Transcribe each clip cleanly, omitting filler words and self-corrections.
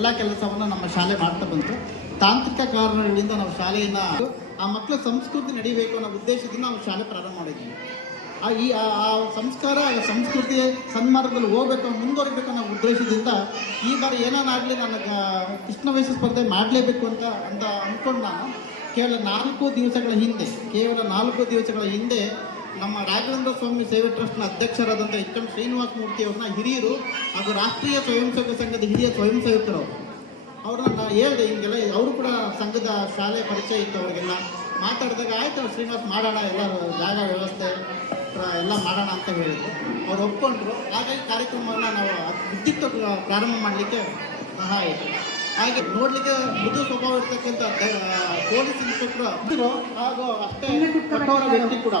ಎಲ್ಲ ಕೆಲಸವನ್ನು ನಮ್ಮ ಶಾಲೆ ಮಾಡ್ತಾ ಬಂತು. ತಾಂತ್ರಿಕ ಕಾರಣಗಳಿಂದ ನಾವು ಶಾಲೆಯನ್ನು ಆ ಮಕ್ಕಳ ಸಂಸ್ಕೃತಿ ನಡಿಬೇಕು ಅನ್ನೋ ಉದ್ದೇಶದಿಂದ ನಾವು ಶಾಲೆ ಪ್ರಾರಂಭ ಮಾಡಿದ್ದೀವಿ. ಆ ಸಂಸ್ಕಾರ ಸಂಸ್ಕೃತಿ ಸನ್ಮಾರ್ಗದಲ್ಲಿ ಹೋಗ್ಬೇಕು, ಮುಂದುವರಿಬೇಕು ಅನ್ನೋ ಉದ್ದೇಶದಿಂದ ಈ ಬಾರಿ ಏನಾಗಲಿ ನನಗೆ ಕೃಷ್ಣವೇಷ ಸ್ಪರ್ಧೆ ಮಾಡಲೇಬೇಕು ಅಂತ ಅಂದ್ಕೊಂಡು ನಾನು ಕೇವಲ 4 ದಿವಸಗಳ ಹಿಂದೆ ನಮ್ಮ ರಾಘವೇಂದ್ರ ಸ್ವಾಮಿ ಸೇವೆ ಟ್ರಸ್ಟ್ನ ಅಧ್ಯಕ್ಷರಾದಂಥ ಎಚ್.ಎಂ. ಶ್ರೀನಿವಾಸ ಮೂರ್ತಿ ಅವ್ರನ್ನ ಹಿರಿಯರು ಹಾಗೂ ರಾಷ್ಟ್ರೀಯ ಸ್ವಯಂ ಸೇವಕ ಸಂಘದ ಹಿರಿಯ ಸ್ವಯಂ ಸೇವಕರು ಅವ್ರನ್ನ ನಾನು ಹೇಳಿದೆ, ಹಿಂಗೆಲ್ಲ ಅವರು ಕೂಡ ಸಂಘದ ಶಾಲೆ ಪರಿಚಯ ಇತ್ತು. ಅವ್ರಿಗೆಲ್ಲ ಮಾತಾಡಿದಾಗ ಆಯಿತು ಶ್ರೀನಿವಾಸ್ ಮಾಡೋಣ, ಎಲ್ಲರೂ ಜಾಗ ವ್ಯವಸ್ಥೆ ಎಲ್ಲ ಮಾಡೋಣ ಅಂತ ಹೇಳಿದ್ರು. ಅವ್ರು ಒಪ್ಕೊಂಡ್ರು. ಹಾಗಾಗಿ ಕಾರ್ಯಕ್ರಮವನ್ನು ನಾವು ವಿದ್ಯುಕ್ತ ಪ್ರಾರಂಭ ಮಾಡಲಿಕ್ಕೆ ಸಹಾಯ ಆಯಿತು. ಹಾಗೆ ನೋಡಲಿಕ್ಕೆ ಮೃದು ಸ್ವಭಾವ ಇರ್ತಕ್ಕಂಥ ಪೊಲೀಸ್ ಇನ್ಸ್ಪೆಕ್ಟರ್ ಹಾಗೂ ಅಷ್ಟೇ ಕಠೋರ ವ್ಯಕ್ತಿ ಕೂಡ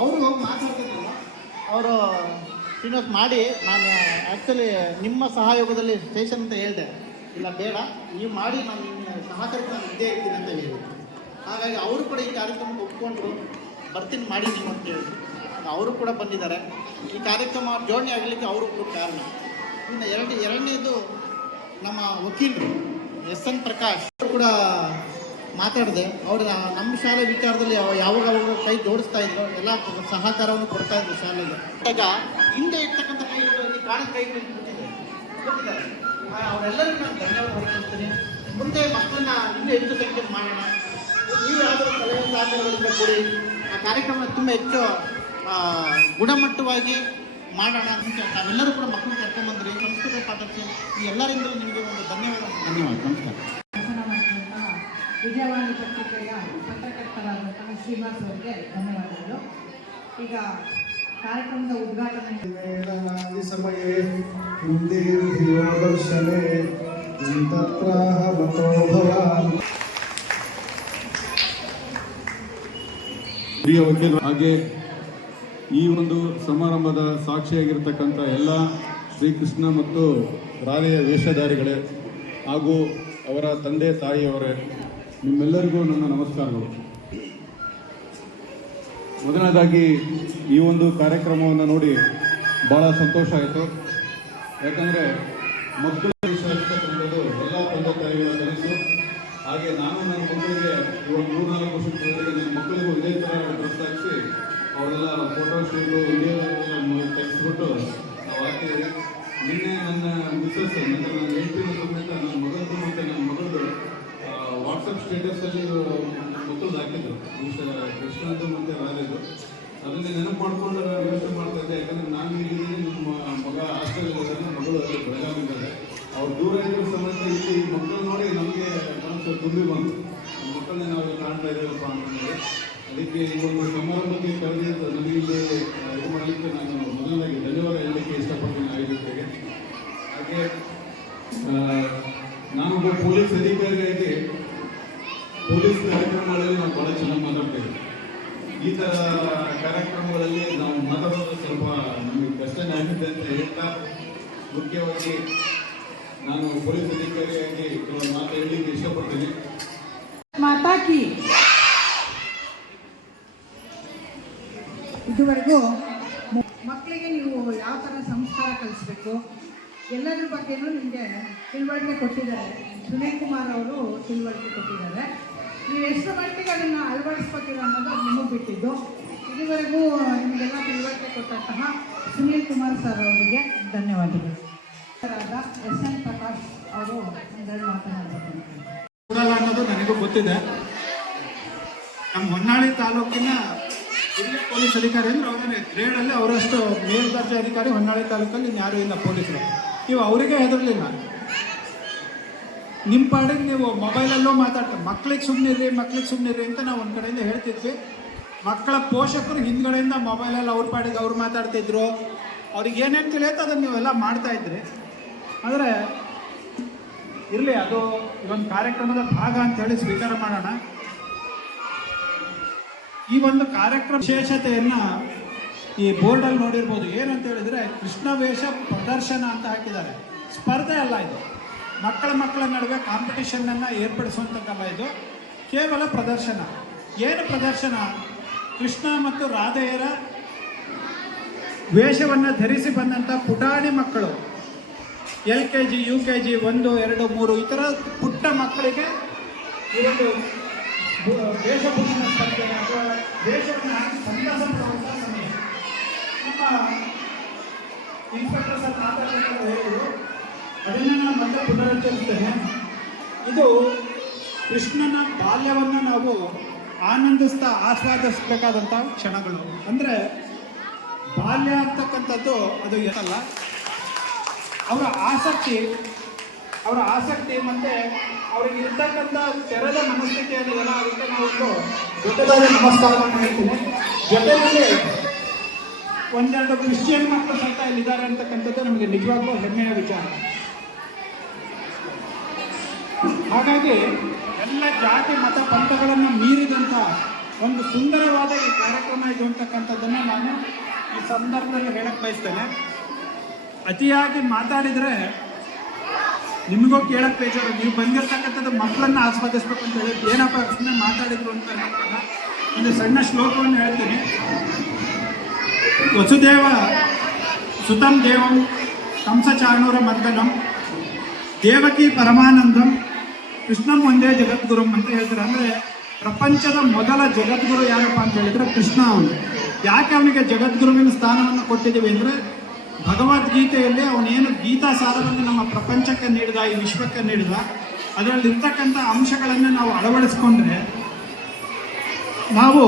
ಅವರು ಮಾತಾಡ್ತಿದ್ರು. ಅವರು ಶ್ರೀನಿವಾಸ್ ಮಾಡಿ, ನಾನು ಆ್ಯಕ್ಚುಲಿ ನಿಮ್ಮ ಸಹಯೋಗದಲ್ಲಿ ಸ್ಟೇಷನ್ ಅಂತ ಹೇಳಿದೆ, ಇಲ್ಲ ಬೇಡ ನೀವು ಮಾಡಿ, ನಾನು ನಿಮ್ಮ ಸಹಕಾರಕ್ಕೆ ನಾನು ಇದ್ದೇ ಇರ್ತೀನಿ ಅಂತ ಹೇಳಿದ್ರು. ಹಾಗಾಗಿ ಅವರು ಕೂಡ ಈ ಕಾರ್ಯಕ್ರಮಕ್ಕೆ ಒಪ್ಕೊಂಡ್ರು, ಬರ್ತೀನಿ ಮಾಡಿ ನೀವು ಅಂತ ಹೇಳಿದ್ರು. ಅವರು ಕೂಡ ಬಂದಿದ್ದಾರೆ. ಈ ಕಾರ್ಯಕ್ರಮ ಜೋಡಣೆ ಆಗಲಿಕ್ಕೆ ಅವರು ಕೂಡ ಕಾರಣ. ಇನ್ನು ಎರಡನೇದು ನಮ್ಮ ವಕೀಲರು ಎಸ್.ಎನ್. ಪ್ರಕಾಶ್ ಅವರು ಕೂಡ ಮಾತಾಡಿದೆ. ಅವರು ನಮ್ಮ ಶಾಲೆ ವಿಚಾರದಲ್ಲಿ ಯಾವಾಗ ಕೈ ಜೋಡಿಸ್ತಾ ಇದ್ರು, ಎಲ್ಲ ಸಹಕಾರವನ್ನು ಕೊಡ್ತಾ ಇದ್ರು ಶಾಲೆಗೆ. ಈಗ ಹಿಂದೆ ಇರ್ತಕ್ಕಂಥ ಕೈಗಳಲ್ಲಿ ಕಾಣದ ಕೈಗಳು ಕೊಟ್ಟಿದ್ದಾರೆ. ಅವರೆಲ್ಲರಿಗೂ ನಾನು ಧನ್ಯವಾದ ಹೊರಡಿಸ್ತೀನಿ. ಮುಂದೆ ಮಕ್ಕಳನ್ನ ಇನ್ನೂ ಹೆಚ್ಚು ಸಂಖ್ಯೆಯಲ್ಲಿ ಮಾಡೋಣ. ನೀವು ಯಾವುದಾದ್ರು ಸಲಹೆ ಸಹಕಾರಗಳಿಂದ ಕೊಡಿ. ಆ ಕಾರ್ಯಕ್ರಮ ತುಂಬ ಹೆಚ್ಚು ಗುಣಮಟ್ಟವಾಗಿ ಮಾಡೋಣ ಅಂತ ನಾವೆಲ್ಲರೂ ಕೂಡ ಮಕ್ಕಳು ಕರ್ಕೊಂಡ್ಬಂದ್ರಿ, ಸಂಸ್ಕೃತ ಪಾಠಕ್ಕೆ ಈ ಎಲ್ಲರಿಂದಲೂ ನಿಮಗೆ ಒಂದು ಧನ್ಯವಾದ. ನಮಸ್ಕಾರ. ವಿಜಯವಾಣಿ ಪತ್ರಿಕೆಯ ಪತ್ರಕರ್ತರಾದಂತಹ ಶ್ರೀನಿವಾಸ್ ಅವರಿಗೆ ಧನ್ಯವಾದಗಳು. ಈಗ ಕಾರ್ಯಕ್ರಮದ ಉದ್ಘಾಟನೆ ಸಮಯೇ ದರ್ಶನೆ ಹಿರಿಯ ವಕೀಲರು ಹಾಗೆ ಈ ಒಂದು ಸಮಾರಂಭದ ಸಾಕ್ಷಿಯಾಗಿರ್ತಕ್ಕಂಥ ಎಲ್ಲ ಶ್ರೀಕೃಷ್ಣ ಮತ್ತು ರಾಧೆಯ ವೇಷಧಾರಿಗಳೇ ಹಾಗೂ ಅವರ ತಂದೆ ತಾಯಿಯವರೇ, ನಿಮ್ಮೆಲ್ಲರಿಗೂ ನನ್ನ ನಮಸ್ಕಾರಗಳು. ಮೊದಲನೇದಾಗಿ ಈ ಒಂದು ಕಾರ್ಯಕ್ರಮವನ್ನು ನೋಡಿ ಭಾಳ ಸಂತೋಷ ಆಯಿತು. ಯಾಕಂದರೆ ಮಕ್ಕಳ ವಿಷಯಗಳು ಎಲ್ಲ ತಂದೆ ತಾಯಿಗಳ ಕನಸು. ಹಾಗೆ ನಾನು ನನ್ನ ಮಕ್ಕಳಿಗೆ ಇವಾಗ 3-4 ವರ್ಷಗಳಿಗೆ ನನ್ನ ಮಕ್ಕಳಿಗೂ ಇದೇ ಥರ ಡ್ರೆಸ್ ಹಾಕಿಸಿ ಅವರೆಲ್ಲ ಫೋಟೋ ಶೂಟು ವಿಡಿಯೋ ತೆಗೆಸ್ಬಿಟ್ಟು ನಾವು ಹಾಕಿದ್ದೀವಿ. ನಿನ್ನೆ ನನ್ನ ಮಿಸ್ಸಸ್ ನನ್ನ ಹೆಂಡತಿನ ಸಮೇತ ನನ್ನ ಮಗದ್ದು ಮತ್ತು ನನ್ನ ಮಗಳದ್ದು ವಾಟ್ಸಪ್ ಸ್ಟೇಟಸಲ್ಲಿ ಮಕ್ಕಳದ್ದು ಹಾಕಿದ್ರು, ಕೃಷ್ಣದ್ದು ಮತ್ತು ರಾಧೆದು. ಅದನ್ನೇ ನೆನಪು ಮಾಡಿಕೊಂಡು ಯೋಚನೆ ಮಾಡ್ತಾ ಇದ್ದೆ. ಯಾಕಂದರೆ ನಾನು ಇಲ್ಲಿದ್ದೀನಿ, ನಮ್ಮ ಮಗ ಹಾಸ್ಟೆಲ್ ಮಗಳು ಬೆಳಗಾವಿದ್ದಾರೆ. ಅವ್ರು ದೂರ ಇರೋ ಸಮೇತ ಇಲ್ಲಿ ಮಕ್ಕಳು ನೋಡಿ ನಮಗೆ ಮನಸ್ಸು ತುಂಬಿ ಬಂತು. ನಮ್ಮ ಮಕ್ಕಳನ್ನೇ ನಾವು ಕಾಣ್ತಾ ಇದ್ದೀವಪ್ಪ ಅಂತಂದರೆ ಅದಕ್ಕೆ ಈ ಒಂದು ಸಮಾರಂಭಕ್ಕೆ ಕರೆದಿದ್ದು ನನಗೆ ಇಲ್ಲಿ ಇದು ಮಾಡಲಿಕ್ಕೆ ನಾನು ಮೊದಲನಾಗಿ ಧನ್ಯವಾದ ಹೇಳಲಿಕ್ಕೆ ಇಷ್ಟಪಡ್ತೀನಿ ಆಯೋಜಕರಿಗೆ. ಹಾಗೆ ನಾನೊಬ್ಬ ಪೊಲೀಸ್ ಅಧಿಕಾರಿಯಾಗಿ ಪೊಲೀಸ್ ಕಾರ್ಯಕ್ರಮಗಳಲ್ಲಿ ನಾವು ಭಾಳ ಚೆನ್ನಾಗಿ ಮಾತಾಡ್ತೇವೆ. ಈ ಥರ ಕಾರ್ಯಕ್ರಮಗಳಲ್ಲಿ ನಾವು ಮಾತಾಡೋದು ಸ್ವಲ್ಪ ನಮಗೆ ಕಷ್ಟನೇ ಆಗುತ್ತೆ ಅಂತ ಹೇಳ್ತಾ, ಮುಖ್ಯವಾಗಿ ನಾನು ಪೊಲೀಸ್ ಅಧಿಕಾರಿಯಾಗಿ ಕೆಲವು ಮಾತು ಹೇಳಲಿಕ್ಕೆ ಇಷ್ಟಪಡ್ತೀನಿ. ಮಾತಾಕಿ ಇದುವರೆಗೂ ಮಕ್ಕಳಿಗೆ ನೀವು ಯಾವ ಥರ ಸಂಸ್ಕಾರ ಕಲಿಸ್ಬೇಕು ಎಲ್ಲದ್ರ ಬಗ್ಗೆನೂ ನಿಮಗೆ ತಿಳುವಳಿಕೆ ಕೊಟ್ಟಿದ್ದಾರೆ. ಸುನೀಲ್ ಕುಮಾರ್ ಅವರು ತಿಳುವಳಿಕೆ ಕೊಟ್ಟಿದ್ದಾರೆ. ನೀವು ಎಷ್ಟು ಮಟ್ಟಿಗೆ ಅದನ್ನು ಅಳವಡಿಸ್ಕೊತೀರ ಅನ್ನೋದು ಅದು ನಿಮಗೆ ಬಿಟ್ಟಿದ್ದು. ಇದುವರೆಗೂ ನಿಮಗೆಲ್ಲ ತಿಳುವಳಿಕೆ ಕೊಟ್ಟಂತಹ ಸುನೀಲ್ ಕುಮಾರ್ ಸರ್ ಅವರಿಗೆ ಧನ್ಯವಾದಗಳು. ಎಸ್.ಎನ್. ಪ್ರಕಾಶ್ ಅವರು ಒಂದೆರಡು ಮಾತನಾಡಬೇಕು ಅನ್ನೋದು ನನಗೂ ಗೊತ್ತಿದೆ. ನಮ್ಮ ಹೊನ್ನಾಳಿ ತಾಲೂಕಿನ ಹಿರಿಯ ಪೊಲೀಸ್ ಅಧಿಕಾರಿ ಅಂದರೆ ಅವರೇ ಗ್ರೇಡಲ್ಲಿ ಅವರಷ್ಟು ಮೇಲ್ದರ್ಜೆ ಅಧಿಕಾರಿ ಹೊನ್ನಾಳಿ ತಾಲೂಕಲ್ಲಿ ಯಾರೂ ಇಲ್ಲ ಪೊಲೀಸರು. ನೀವು ಅವರಿಗೆ ಹೆದರಲಿಲ್ಲ. ನಿಮ್ಮ ಪಾಡಿಗೆ ನೀವು ಮೊಬೈಲಲ್ಲೂ ಮಾತಾಡ್ತಾರೆ, ಮಕ್ಳಿಗೆ ಸುಮ್ಮನಿರಿ ಅಂತ ನಾವು ಒಂದು ಕಡೆಯಿಂದ ಹೇಳ್ತಿದ್ವಿ. ಮಕ್ಕಳ ಪೋಷಕರು ಹಿಂದ್ಗಡೆಯಿಂದ ಮೊಬೈಲಲ್ಲಿ ಅವ್ರ ಪಾಡಿಗೆ ಅವ್ರು ಮಾತಾಡ್ತಿದ್ರು. ಅವ್ರಿಗೆ ಏನೇನು ತಿಳಿಯುತ್ತೆ ಅದನ್ನು ನೀವೆಲ್ಲ ಮಾಡ್ತಾಯಿದ್ರಿ. ಆದರೆ ಇರಲಿ, ಅದು ಇವೊಂದು ಕಾರ್ಯಕ್ರಮದ ಭಾಗ ಅಂತೇಳಿ ಸ್ವೀಕಾರ ಮಾಡೋಣ. ಈ ಒಂದು ಕಾರ್ಯಕ್ರಮ ವಿಶೇಷತೆಯನ್ನು ಈ ಬೋರ್ಡಲ್ಲಿ ನೋಡಿರ್ಬೋದು. ಏನಂತ ಹೇಳಿದರೆ ಕೃಷ್ಣ ವೇಷ ಪ್ರದರ್ಶನ ಅಂತ ಹಾಕಿದ್ದಾರೆ. ಸ್ಪರ್ಧೆ ಅಲ್ಲ ಇದು, ಮಕ್ಕಳ ನಡುವೆ ಕಾಂಪಿಟೇಷನನ್ನು ಏರ್ಪಡಿಸುವಂಥದ್ದಲ್ಲ, ಇದು ಕೇವಲ ಪ್ರದರ್ಶನ. ಏನು ಪ್ರದರ್ಶನ? ಕೃಷ್ಣ ಮತ್ತು ರಾಧೆಯರ ವೇಷವನ್ನು ಧರಿಸಿ ಬಂದಂಥ ಪುಟಾಣಿ ಮಕ್ಕಳು LKG UKG 1, 2, 3 ಈ ಥರ ಪುಟ್ಟ ಮಕ್ಕಳಿಗೆ ಈ ಒಂದು ವೇಷಭೂಷಣ ಸ್ಪರ್ಧೆ ಅಥವಾ ವೇಷವನ್ನು ಸಂತಸ ಪಡುವಂಥ ಸಮಯ. ನಮ್ಮ ಇನ್ಸ್ಪೆಕ್ಟರ್ ಸರ್ ಮಾತಾಡೋದು ಹೇಳಿದ್ರು, ಅದನ್ನು ನಾನು ಮತ್ತೆ ಪುನರುಚ್ಚರಿಸ್ತೇನೆ. ಇದು ಕೃಷ್ಣನ ಬಾಲ್ಯವನ್ನು ನಾವು ಆನಂದಿಸ್ತಾ ಆಸ್ವಾದಿಸಬೇಕಾದಂಥ ಕ್ಷಣಗಳು. ಅಂದರೆ ಬಾಲ್ಯ ಅಂತಕ್ಕಂಥದ್ದು ಅದು ಏನಲ್ಲ, ಅವರ ಆಸಕ್ತಿ ಮತ್ತು ಅವ್ರಿಗೆ ಇರ್ತಕ್ಕಂಥ ತೆರೆದ ಮನಸ್ಥಿತಿಯನ್ನು ಎಲ್ಲ ಅದಕ್ಕೆ ನಾವು ಒಂದು ದೊಡ್ಡದಾದ ನಮಸ್ಕಾರವನ್ನು ಹೇಳ್ತೀನಿ. ಜೊತೆಯಲ್ಲಿ ಒಂದೆರಡು ಕ್ರಿಶ್ಚಿಯನ್ ಮಕ್ಕಳು ಸಹಿತ ಇಲ್ಲಿದ್ದಾರೆ ಅಂತಕ್ಕಂಥದ್ದು ನಮಗೆ ನಿಜವಾಗ್ಲೂ ಹೆಮ್ಮೆಯ ವಿಚಾರ. ಹಾಗಾಗಿ ಎಲ್ಲ ಜಾತಿ ಮತ ಪಂಥಗಳನ್ನು ಮೀರಿದಂಥ ಒಂದು ಸುಂದರವಾದ ಈ ಕಾರ್ಯಕ್ರಮ ಇದು ಅಂತಕ್ಕಂಥದ್ದನ್ನು ನಾನು ಈ ಸಂದರ್ಭದಲ್ಲಿ ಹೇಳಕ್ಕೆ ಬಯಸ್ತೇನೆ. ಅತಿಯಾಗಿ ಮಾತಾಡಿದರೆ ನಿಮಗೂ ಕೇಳಕ್ಕೆ ಬೇಜಾರು. ನೀವು ಬಂದಿರತಕ್ಕಂಥದ್ದು ಮಕ್ಕಳನ್ನು ಆಸ್ವಾದಿಸ್ಬೇಕು ಅಂತ ಹೇಳಿ ಏನಪ್ಪ ಸುಮ್ಮನೆ ಮಾತಾಡಿದ್ರು ಅಂತ ಅನ್ನೋಕ್ಕಲ್ಲ. ಒಂದು ಸಣ್ಣ ಶ್ಲೋಕವನ್ನು ಹೇಳ್ತೀನಿ. ವಸುದೇವ ಸುತಂ ದೇವಂ ಕಂಸಚಾಣೂರ ಮರ್ದನಂ ದೇವಕಿ ಪರಮಾನಂದಂ ಕೃಷ್ಣಂ ಒಂದೇ ಜಗದ್ಗುರುಂ ಅಂತ ಹೇಳ್ತಾರೆ. ಅಂದರೆ ಪ್ರಪಂಚದ ಮೊದಲ ಜಗದ್ಗುರು ಯಾರಪ್ಪ ಅಂತ ಹೇಳಿದ್ರೆ ಕೃಷ್ಣ ಅವನು. ಯಾಕೆ ಅವನಿಗೆ ಜಗದ್ಗುರುವಿನ ಸ್ಥಾನವನ್ನು ಕೊಟ್ಟಿದ್ದೀವಿ ಅಂದರೆ ಭಗವದ್ಗೀತೆಯಲ್ಲಿ ಅವನೇನು ಗೀತಾ ಸಾರವನ್ನು ನಮ್ಮ ಪ್ರಪಂಚಕ್ಕೆ ನೀಡಿದ, ಈ ವಿಶ್ವಕ್ಕೆ ನೀಡಿದ, ಅದರಲ್ಲಿರ್ತಕ್ಕಂಥ ಅಂಶಗಳನ್ನು ನಾವು ಅಳವಡಿಸ್ಕೊಂಡ್ರೆ ನಾವು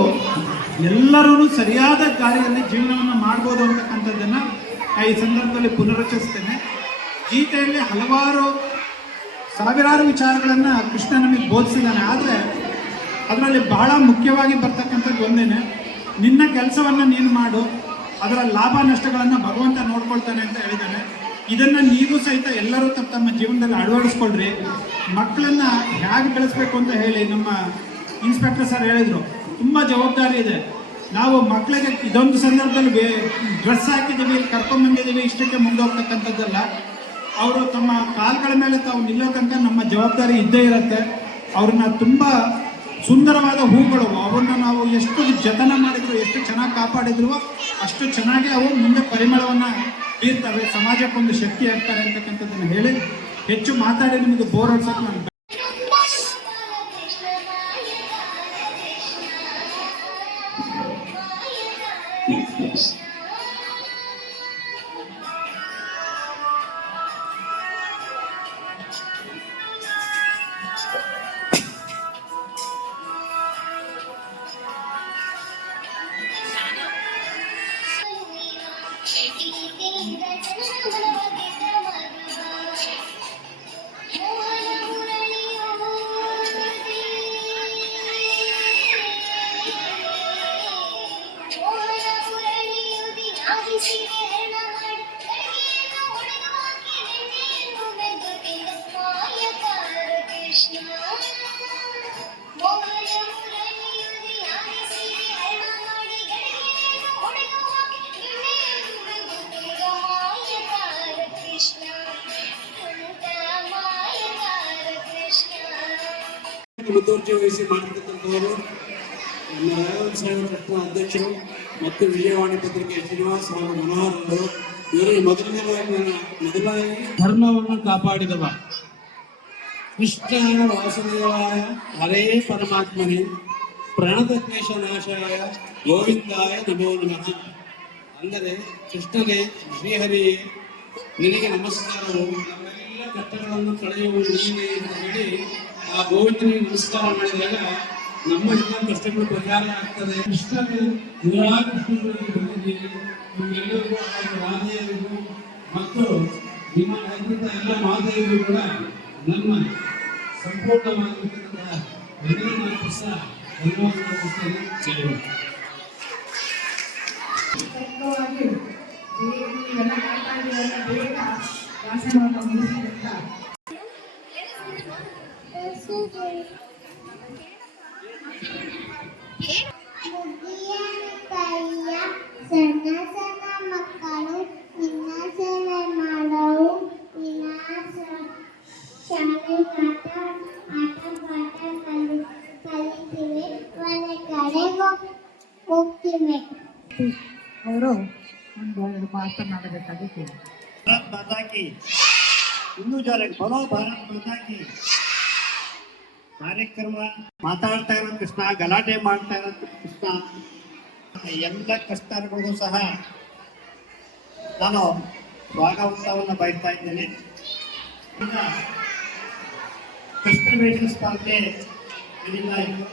ಎಲ್ಲರೂ ಸರಿಯಾದ ದಾರಿಯಲ್ಲಿ ಜೀವನವನ್ನು ಮಾಡ್ಬೋದು ಅಂತಕ್ಕಂಥದ್ದನ್ನು ಈ ಸಂದರ್ಭದಲ್ಲಿ ಪುನರುಚ್ಚರಿಸ್ತೇನೆ. ಗೀತೆಯಲ್ಲಿ ಸಾವಿರಾರು ವಿಚಾರಗಳನ್ನು ಕೃಷ್ಣ ನಮಗೆ ಬೋಧಿಸಿದ್ದಾನೆ. ಆದರೆ ಅದರಲ್ಲಿ ಬಹಳ ಮುಖ್ಯವಾಗಿ ಬರ್ತಕ್ಕಂಥದ್ದು ಒಂದೇನೆ, ನಿನ್ನ ಕೆಲಸವನ್ನು ನೀನು ಮಾಡು, ಅದರ ಲಾಭ ನಷ್ಟಗಳನ್ನು ಭಗವಂತ ನೋಡ್ಕೊಳ್ತಾನೆ ಅಂತ ಹೇಳಿದ್ದಾನೆ. ಇದನ್ನು ನೀವು ಸಹಿತ ಎಲ್ಲರೂ ತಮ್ಮ ಜೀವನದಲ್ಲಿ ಅಳವಡಿಸ್ಕೊಳ್ರಿ. ಮಕ್ಕಳನ್ನು ಹೇಗೆ ಬೆಳೆಸ್ಬೇಕು ಅಂತ ಹೇಳಿ ನಮ್ಮ ಇನ್ಸ್ಪೆಕ್ಟರ್ ಸರ್ ಹೇಳಿದರು. ತುಂಬ ಜವಾಬ್ದಾರಿ ಇದೆ. ನಾವು ಮಕ್ಕಳಿಗೆ ಇದೊಂದು ಸಂದರ್ಭದಲ್ಲಿ ಡ್ರೆಸ್ ಹಾಕಿದ್ದೀವಿ, ಕರ್ಕೊಂಡ್ಬಂದಿದ್ದೀವಿ, ಇಷ್ಟಕ್ಕೆ ಮುಂದೋಗ್ತಕ್ಕಂಥದ್ದಲ್ಲ. ಅವರು ತಮ್ಮ ಕಾಲುಗಳ ಮೇಲೆ ತಾವು ನಿಲ್ಲೋ ತನಕ ನಮ್ಮ ಜವಾಬ್ದಾರಿ ಇದ್ದೇ ಇರುತ್ತೆ. ಅವ್ರನ್ನ ತುಂಬ ಸುಂದರವಾದ ಹೂಗಳು, ಅವನ್ನ ನಾವು ಎಷ್ಟು ಜತನ ಮಾಡಿದ್ರು, ಎಷ್ಟು ಚೆನ್ನಾಗಿ ಕಾಪಾಡಿದ್ರು ಅಷ್ಟು ಚೆನ್ನಾಗಿ ಅವು ಮುಂದೆ ಪರಿಮಳವನ್ನು ಬೀರ್ತವೆ, ಸಮಾಜಕ್ಕೊಂದು ಶಕ್ತಿ ಆಗ್ತಾರೆ ಅಂತಕ್ಕಂಥದ್ದನ್ನು ಹೇಳಿ ಹೆಚ್ಚು ಮಾತಾಡಿ ನಿಮಗೆ ಬೋರ್ ಹೊಡ್ಸೋಕೆ ನಾನು ಮುತುವರ್ಜಿ ವಹಿಸಿ ಮಾಡಿರ್ತಕ್ಕಂಥವರು ನಮ್ಮ ರಾಘವೇಂದ್ರ ಸೇವಾ ಟ್ರಸ್ಟ್ನ ಅಧ್ಯಕ್ಷರು ಮತ್ತು ವಿಜಯವಾಣಿ ಪತ್ರಿಕೆ ಶ್ರೀನಿವಾಸ್ ಹಾಗೂ ಮನೋಹರ್ ಅವರು. ಇವರಿಗೆ ಮೊದಲಾಗಿ ಧರ್ಮವನ್ನು ಕಾಪಾಡಿದವ. ಕೃಷ್ಣ ವಾಸುದೇವಾಯ ಹರೇ ಪರಮಾತ್ಮನೇ ಪ್ರಣತ ಕ್ಲೇಶ ನಾಶಾಯ ಗೋವಿಂದಾಯ ನಮೋ ನಮಃ. ಅಂದರೆ ಕೃಷ್ಣನೇ, ಶ್ರೀಹರಿಯೇ ನಿನಗೆ ನಮಸ್ಕಾರವು, ನಮ್ಮೆಲ್ಲ ಕಷ್ಟಗಳನ್ನು ಕಳೆಯುವ ನೀನೆ ಅಂತ ಹೇಳಿ ಆ ಗೋವಿಂದನಿಗೆ ನಮಸ್ಕಾರ ಮಾಡಿದಾಗ ನಮ್ಮ ಎಲ್ಲ ಕಷ್ಟಗಳು ಪರಿಹಾರ ಆಗ್ತದೆ. ಕೃಷ್ಣನಿಗೆ ನೂರಾರು ಕೃಷ್ಣಗಳಿಗೆ ಬಂದಿದ್ದೀವಿ. ನಿಮ್ಗೆಲ್ಲರಿಗೂ ರಾಧೆಯರಿಗೂ ಮತ್ತು ನಿಮ್ಮ ಎಲ್ಲ ಮಾತೆಯರಿಗೂ ಕೂಡ ನಮ್ಮ ಸಂಪೂರ್ಣವಾಗಿರ್ತಕ್ಕಂಥ ಧನ್ಯವಾದ ಅರ್ಪಿಸ್ತೇನೆ. ನೀವೆಲ್ಲ ಮಾಡ್ತಾ ಇದ್ದೀರಲ್ಲ, ಬೇಗ ವ್ಯಾಸಂಗ ಮುಗಿಸಿ ಅಂತ ಸಣ್ಣ ಸಣ್ಣ ಮಕ್ಕಳು ನಿನ್ನ ಸೇವೆ ಮಾಡವು, ಶಾಲೆ ಆಟ ಪಾಠ ಕಲಿತಿವೆ, ಮನೆ ಕಡೆ ಹೋಗ್ತಿವೆ. ಅವರು ಒಂದು ಮಾತನಾಡಬೇಕಾಗಿ ಕೇಳಿ. ಇನ್ನೂ ಜೋರಾಗಿ ಬರೋ ಭಾರತ್ ಮಾತಾ ಕಿ. ಕಾರ್ಯಕ್ರಮ ಮಾತಾಡ್ತಾ ಇರೋ ಕೃಷ್ಣ, ಗಲಾಟೆ ಮಾಡ್ತಾ ಇರೋ ಕೃಷ್ಣ, ಎಲ್ಲ ಕಷ್ಟಗಳಿಗೂ ಸಹ ನಾನು ಸ್ವಾಗತವನ್ನು ಬಯಸ್ತಾ ಇದ್ದೇನೆ. ಈಗ ಕೃಷ್ಣ ವೇಷ ಸ್ಪರ್ಧೆ ನಡೀತಾ ಇತ್ತು.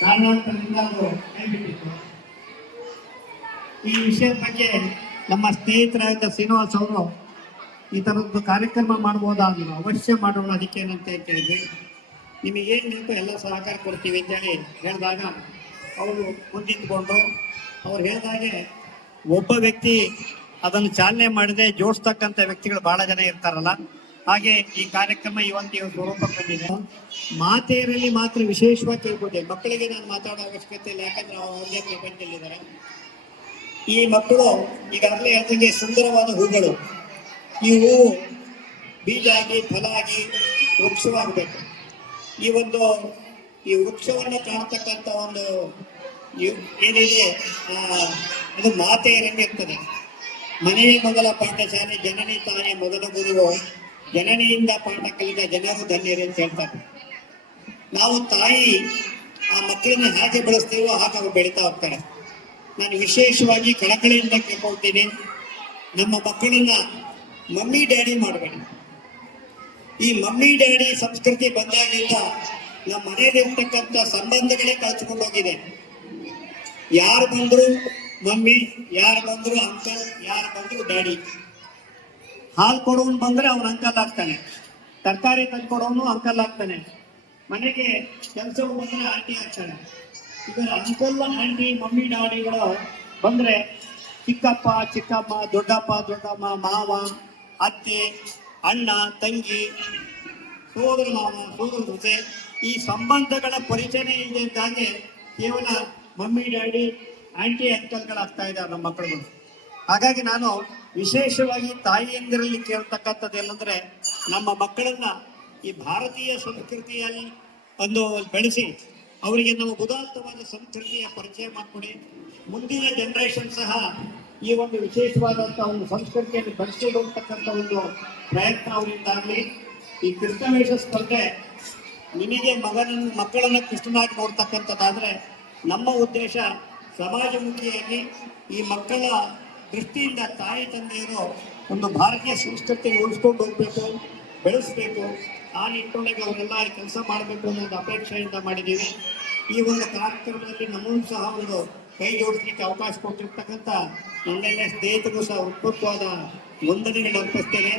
ಕಾರಣಾಂತರದಿಂದ ಅದು ಕೈಬಿಟ್ಟಿತ್ತು. ಈ ವಿಷಯದ ಬಗ್ಗೆ ನಮ್ಮ ಸ್ನೇಹಿತರಾದ ಶ್ರೀನಿವಾಸ್ ಅವರು ಈ ಥರದ್ದು ಕಾರ್ಯಕ್ರಮ ಮಾಡ್ಬೋದಾದ್ರು, ಅವಶ್ಯ ಮಾಡೋಣ, ಅದಕ್ಕೆ ಏನಂತ ಕೇಳಿದ್ವಿ. ನಿಮಗೇನು ಬೇಕು ಎಲ್ಲ ಸಹಕಾರ ಕೊಡ್ತೀವಿ ಅಂತೇಳಿ ಹೇಳಿದಾಗ ಅವರು ಮುಂದಿಟ್ಕೊಂಡು ಅವ್ರು ಹೇಳಿದಾಗೆ ಒಬ್ಬ ವ್ಯಕ್ತಿ ಅದನ್ನು ಚಾಲನೆ ಮಾಡದೆ ಜೋಡಿಸ್ತಕ್ಕಂಥ ವ್ಯಕ್ತಿಗಳು ಬಹಳ ಜನ ಇರ್ತಾರಲ್ಲ, ಹಾಗೆ ಈ ಕಾರ್ಯಕ್ರಮ ಇವತ್ತು ಸ್ವರೂಪಕ್ಕೆ ಬಂದಿದೆ. ಮಾತೆಯರಲ್ಲಿ ಮಾತ್ರ ವಿಶೇಷವಾಗಿ ಕೇಳ್ಬೋದೆ. ಮಕ್ಕಳಿಗೆ ನಾನು ಮಾತಾಡೋ ಅವಶ್ಯಕತೆ ಇಲ್ಲ, ಯಾಕಂದ್ರೆ ಅವ್ರು ಒಂದೇ ಪ್ರಪಂಚದಲ್ಲಿದ್ದಾರೆ. ಈ ಮಕ್ಕಳು ಈಗಾಗಲೇ ಹೇಳ್ದಂಗೆ ಸುಂದರವಾದ ಹೂಗಳು. ಈ ಹೂವು ಬೀಜ ಆಗಿ ಫಲ ಆಗಿ ವೃಕ್ಷವಾಗಬೇಕು. ಈ ವೃಕ್ಷವನ್ನು ಕಾಣ್ತಕ್ಕಂಥ ಒಂದು ಏನಿದೆ ಅದು ಮಾತೆಯರಲ್ಲಿ ಇರ್ತದೆ. ಮನೆಯೇ ಮೊದಲ ಪಾಠಶಾಲೆ, ಜನನಿ ತಾನೇ ಮೊದಲ ಗುರುವು, ಜನನಿಯಿಂದ ಪಾಠ ಕಲಿತ ಜನರು ಧನ್ಯರು ಅಂತ ಹೇಳ್ತಾರೆ. ನಾವು ತಾಯಿ ಆ ಮಕ್ಕಳನ್ನ ಹೇಗೆ ಬೆಳೆಸ್ತೇವೋ ಹಾಗೆ ಅವರು ಬೆಳೀತಾ ಹೋಗ್ತಾರೆ. ನಾನು ವಿಶೇಷವಾಗಿ ಕಳಕಳಿಯಿಂದ ಕೇಳ್ಕೊಳ್ತೀನಿ, ನಮ್ಮ ಮಕ್ಕಳನ್ನ ಮಮ್ಮಿ ಡ್ಯಾಡಿ ಮಾಡಬೇಡಿ. ಈ ಮಮ್ಮಿ ಡ್ಯಾಡಿ ಸಂಸ್ಕೃತಿ ಬಂದಾಗಿಂದ ನಮ್ಮ ಮನೆಯಲ್ಲಿರ್ತಕ್ಕಂಥ ಸಂಬಂಧಗಳೇ ಕಳ್ಚಿಕೊಂಡು ಹೋಗಿದೆ. ಯಾರು ಬಂದ್ರು ಮಮ್ಮಿ, ಯಾರು ಬಂದ್ರು ಅಂಕಲ್, ಯಾರು ಬಂದ್ರು ಡ್ಯಾಡಿ. ಹಾಲು ಕೊಡೋನು ಬಂದ್ರೆ ಅವನು ಅಂಕಲ್ ಆಗ್ತಾನೆ, ತರಕಾರಿ ತಂದು ಕೊಡೋನು ಅಂಕಲ್ ಆಗ್ತಾನೆ, ಮನೆಗೆ ಕೆಲಸ ಬಂದ್ರೆ ಆಂಟಿ ಆಗ್ತಾನೆ. ಇದರ ಅಂಕಲ್ ಆಂಟಿ ಮಮ್ಮಿ ಡ್ಯಾಡಿಗಳು ಬಂದ್ರೆ ಚಿಕ್ಕಪ್ಪ ಚಿಕ್ಕಮ್ಮ, ದೊಡ್ಡಪ್ಪ ದೊಡ್ಡಮ್ಮ, ಮಾವ ಅತ್ತೆ, ಅಣ್ಣ ತಂಗಿ, ಸೋದರ ಮಾವ, ಸೋದರ ಜೊತೆ ಈ ಸಂಬಂಧಗಳ ಪರಿಚಯ ಇದ್ದಂತಾಗೆ ಕೇವಲ ಮಮ್ಮಿ ಡ್ಯಾಡಿ ಆಂಟಿ ಅಂಕಲ್ಗಳಾಗ್ತಾ ಇದ್ದಾರೆ ನಮ್ಮ ಮಕ್ಕಳುಗಳು. ಹಾಗಾಗಿ ನಾನು ವಿಶೇಷವಾಗಿ ತಾಯಿಯಂದಿರಲ್ಲಿ ಕೇಳ್ತಕ್ಕಂಥದ್ದು ಏನಂದ್ರೆ, ನಮ್ಮ ಮಕ್ಕಳನ್ನ ಈ ಭಾರತೀಯ ಸಂಸ್ಕೃತಿಯಲ್ಲಿ ಒಂದು ಬೆಳೆಸಿ ಅವರಿಗೆ ನಮ್ಮ ಉದಾತ್ತವಾದ ಸಂಸ್ಕೃತಿಯ ಪರಿಚಯ ಮಾಡಿಕೊಡಿ. ಮುಂದಿನ ಜನರೇಷನ್ ಸಹ ಈ ಒಂದು ವಿಶೇಷವಾದಂಥ ಒಂದು ಸಂಸ್ಕೃತಿಯನ್ನು ಬೆಳೆಸಿಕೊಂಡು ಹೋಗ್ತಕ್ಕಂಥ ಒಂದು ಪ್ರಯತ್ನ ಅವರಿಂದಾಗಲಿ. ಈ ಕೃಷ್ಣವೇಷ ಸ್ಪರ್ಧೆ ನಿಮಗೆ ಮಕ್ಕಳನ್ನು ಕೃಷ್ಣನಾಗಿ ನೋಡ್ತಕ್ಕಂಥದ್ದಾದ್ರೆ, ನಮ್ಮ ಉದ್ದೇಶ ಸಮಾಜಮುಖಿಯಾಗಿ ಈ ಮಕ್ಕಳ ದೃಷ್ಟಿಯಿಂದ ತಾಯಿ ತಂದೆಯರು ಒಂದು ಭಾರತೀಯ ಸಂಸ್ಕೃತಿಯನ್ನು ಉಳಿಸ್ಕೊಂಡು ಹೋಗ್ಬೇಕು, ಬೆಳೆಸಬೇಕು. ಆ ನಿಟ್ಟಿನೊಳಗೆ ಅವರೆಲ್ಲ ಕೆಲಸ ಮಾಡಬೇಕು ಅನ್ನೋದು ಅಪೇಕ್ಷೆಯಿಂದ ಮಾಡಿದ್ದೀವಿ. ಈ ಒಂದು ಕಾರ್ಯಕ್ರಮದಲ್ಲಿ ನಮ್ಮನ್ನು ಸಹ ಒಂದು ಕೈ ಜೋಡಿಸ್ಲಿಕ್ಕೆ ಅವಕಾಶ ಕೊಟ್ಟಿರ್ತಕ್ಕಂಥ ನನ್ನೆಲ್ಲ ಸ್ನೇಹಿತರು ಸಹ ಉತ್ಪತ್ತವಾದ ವಂದನೆಗಳು ಅರ್ಪಿಸ್ತೇನೆ.